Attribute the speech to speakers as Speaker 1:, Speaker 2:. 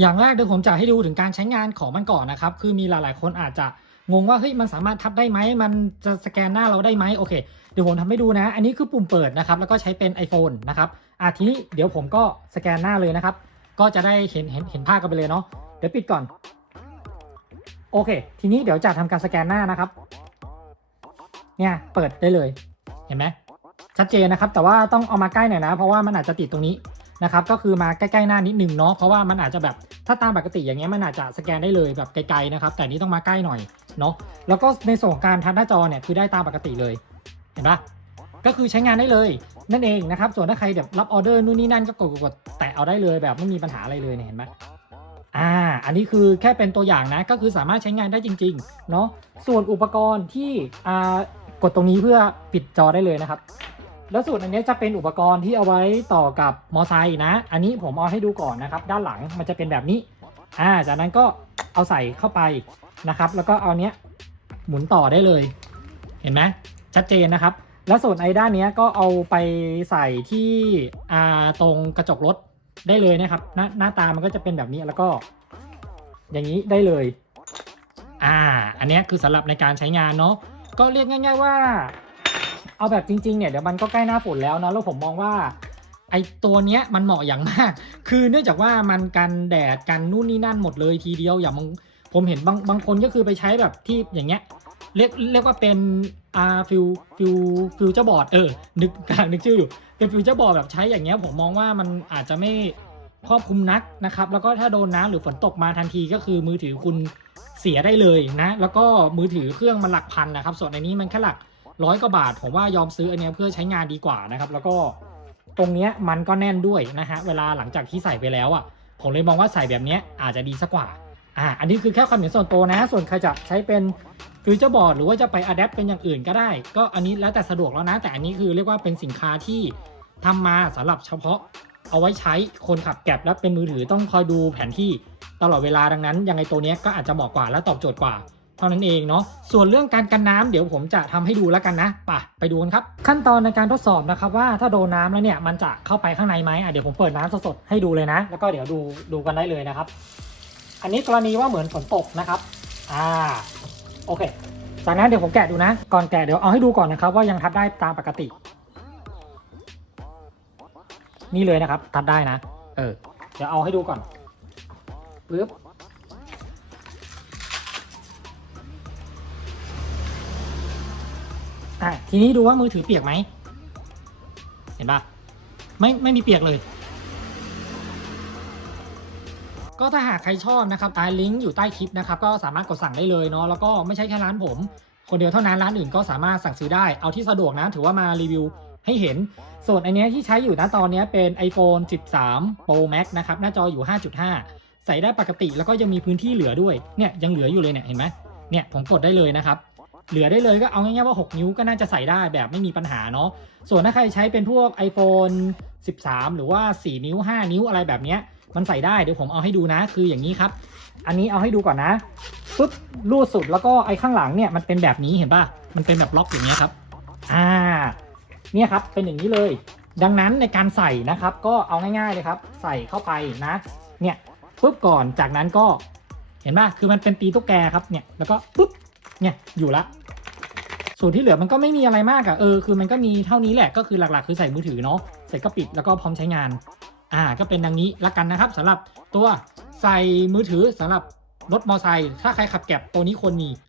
Speaker 1: อย่างแรกเดี๋ยวผมจะให้ดูถึงการใช้งานของมันก่อนนะครับ คือมีหลายๆ คนอาจจะงงว่าเฮ้ยมันสามารถทับได้ไหมมันจะสแกนหน้าเราได้ไหมโอเค เดี๋ยวผมทำให้ดูนะ อันนี้คือปุ่มเปิดนะครับ แล้วก็ใช้เป็น iPhone นะครับอะทีนี้เดี๋ยวผมก็สแกนหน้าเลยนะครับ ก็จะได้เห็นเห็นเห็นภาพกันไปเลยเนาะเดี๋ยวปิดก่อน โอเค ทีนี้เดี๋ยวจะทำการสแกนหน้านะครับ เนี่ยเปิดได้เลย เห็นไหมชัดเจนนะครับ แต่ว่าต้องเอามาใกล้หน่อยนะ เพราะว่ามันอาจจะติดตรงนี้ นะครับก็คือมาใกล้ๆหน้านิดนึงเนาะเพราะว่ามันอาจจะแบบถ้าตามปกติอย่างเงี้ยมันอาจจะสแกนได้เลยแบบไกลๆนะครับแต่นี้ต้องมาใกล้หน่อยเนาะแล้วก็ในส่วนการทัชหน้าจอเนี่ยคือได้ตามปกติเลยเห็นปะก็คือใช้งานได้เลยนั่นเองนะครับส่วนถ้าใครแบบรับออเดอร์นู่นนี่นั่นก็กดกดๆแตะเอาได้เลยแบบไม่มีปัญหาอะไรเลยเนี่ยเห็นไหมอ่า อันนี้คือแค่เป็นตัวอย่างนะ ก็คือสามารถใช้งานได้จริง ๆ เนาะส่วนอุปกรณ์ที่อ่ากดตรงนี้เพื่อปิดจอได้เลยนะครับ แล้วส่วนอันนี้จะเป็นอุปกรณ์ที่เอาไว้ต่อกับมอไซค์นะ อันนี้ผมเอาให้ดูก่อนนะครับ ด้านหลังมันจะเป็นแบบนี้ อ่า จากนั้นก็เอาใส่เข้าไปนะครับ แล้วก็เอาเนี้ยหมุนต่อได้เลย เห็นไหมชัดเจนนะครับ แล้วส่วนไอ้ด้านนี้ก็เอาไปใส่ที่อ่าตรงกระจกรถได้เลยนะครับหน้าหน้าตามันก็จะเป็นแบบนี้แล้วก็ อย่างนี้ได้เลย อ่า อันนี้คือสำหรับในการใช้งานเนาะก็เรียกง่าย ๆ ว่า เอาแบบจริงๆเนี่ยเดี๋ยวมันก็ใกล้หน้าฝนแล้วนะแล้วผมมองว่าไอตัวเนี้ยมันเหมาะอย่างมาก คือเนื่องจากว่ามันกันแดดกันนู่นนี่นั่นหมดเลยทีเดียวอย่างผมเห็นบางบางคนก็คือไปใช้แบบที่อย่างเงี้ยเรียกเรียกว่าเป็นอ่าฟิวฟิวฟิวเจอร์บอร์ดเออนึกกลังนึกชื่ออยู่เป็นฟิวเจอร์บอร์ดแบบใช้อย่างเงี้ยผมมองว่ามันอาจจะไม่ครอบคลุมนักนะครับ แล้วก็ถ้าโดนน้ำหรือฝนตกมาทันทีก็คือมือถือคุณเสียได้เลยนะ แล้วก็มือถือเครื่องมันหลักพันนะครับ ส่วนอันนี้มันแค่หลัก ร้อยกว่าบาท ผมว่ายอมซื้ออันนี้เพื่อใช้งานดีกว่านะครับ แล้วก็ตรงเนี้ยมันก็แน่นด้วยนะฮะเวลาหลังจากที่ใส่ไปแล้วอะผมเลยมองว่าใส่แบบเนี้ยอาจจะดีสักกว่าอ่า อันนี้คือแค่ความเห็นส่วนตัวนะ ส่วนใครจะใช้เป็นฟิวเจอร์บอร์ดหรือว่าจะไปอัดแอปเป็นอย่างอื่นก็ได้ ก็อันนี้แล้วแต่สะดวกแล้วนะ แต่อันนี้คือเรียกว่าเป็นสินค้าที่ทำมาสำหรับเฉพาะ เอาไว้ใช้คนขับแก็บและเป็นมือถือต้องคอยดูแผนที่ตลอดเวลาดังนั้น ยังไงตัวนี้ก็อาจจะเหมาะกว่าและตอบโจทย์กว่า ท่านั้นเองเนาะส่วนเรื่องการกันน้ำเดี๋ยวผมจะทำให้ดูแล้วกันนะป่ะไปดูกันครับ ขั้นตอนในการทดสอบนะครับว่าถ้าโดนน้ำแล้วเนี่ยมันจะเข้าไปข้างในไหมอะเดี๋ยวผมเปิดน้ำสดๆให้ดูเลยนะ แล้วก็เดี๋ยวดูดูกันได้เลยนะครับ อันนี้กรณีว่าเหมือนฝนตกนะครับอ่าโอเค จากนั้นเดี๋ยวผมแกะดูนะ ก่อนแกะเดี๋ยวเอาให้ดูก่อนนะครับ ว่ายังทับได้ตามปกติ นี่เลยนะครับ ทับได้นะ เออ เดี๋ยวเอาให้ดูก่อนปึ๊บ อะทีนี้ดูว่ามือถือเปียกไหม เห็นปะไม่ไม่มีเปียกเลย ก็ถ้าหากใครชอบนะครับตายลิงก์อยู่ใต้คลิปนะครับ ก็สามารถกดสั่งได้เลยเนาะแล้วก็ไม่ใช่แค่ร้านผม คนเดียวเท่านั้นร้านอื่นก็สามารถสั่งซื้อได้เอาที่สะดวกนะ ถือว่ามารีวิวให้เห็น ส่วนอันนี้ที่ใช้อยู่นะตอนนี้เป็น iPhone 13 Pro Max นะครับ หน้าจออยู่ 5.5 ใส่ได้ปกติแล้วก็ยังมีพื้นที่เหลือด้วย เนี่ยยังเหลืออยู่เลยเนี่ยเห็นไหมเนี่ยผมกดได้เลยนะครับ เหลือได้เลยก็เอาง่ายๆว่า 6 นิ้วก็น่าจะใส่ได้แบบไม่มีปัญหาเนาะส่วนถ้าใครใช้เป็นพวก iPhone 13 หรือว่า 4 นิ้ว 5 นิ้วอะไรแบบเนี้ยมันใส่ได้เดี๋ยวผมเอาให้ดูนะคืออย่างนี้ครับ อันนี้เอาให้ดูก่อนนะปุ๊บรูดสุดแล้วก็ไอ้ข้างหลังเนี่ยมันเป็นแบบนี้เห็นป่ะมันเป็นแบบล็อกอย่างเงี้ยครับอ่าเนี่ยครับเป็นอย่างนี้เลย ดังนั้นในการใส่นะครับ ก็เอาง่ายๆเลยครับ ใส่เข้าไปนะเนี่ยปุ๊บก่อนจากนั้นก็เห็นป่ะคือมันเป็นตีตุ๊กแกครับเนี่ยแล้วก็ปุ๊บเนี่ยอยู่ละ ส่วนที่เหลือมันก็ไม่มีอะไรมากอะเออคือมันก็มีเท่านี้แหละก็คือหลักๆ คือใส่มือถือเนาะเสร็จก็ปิดแล้วก็พร้อมใช้งาน อ่า ก็เป็นดังนี้ละกันนะครับสำหรับตัวใส่มือถือสำหรับรถมอไซค์ถ้าใครขับแก็บตัวนี้ควรมี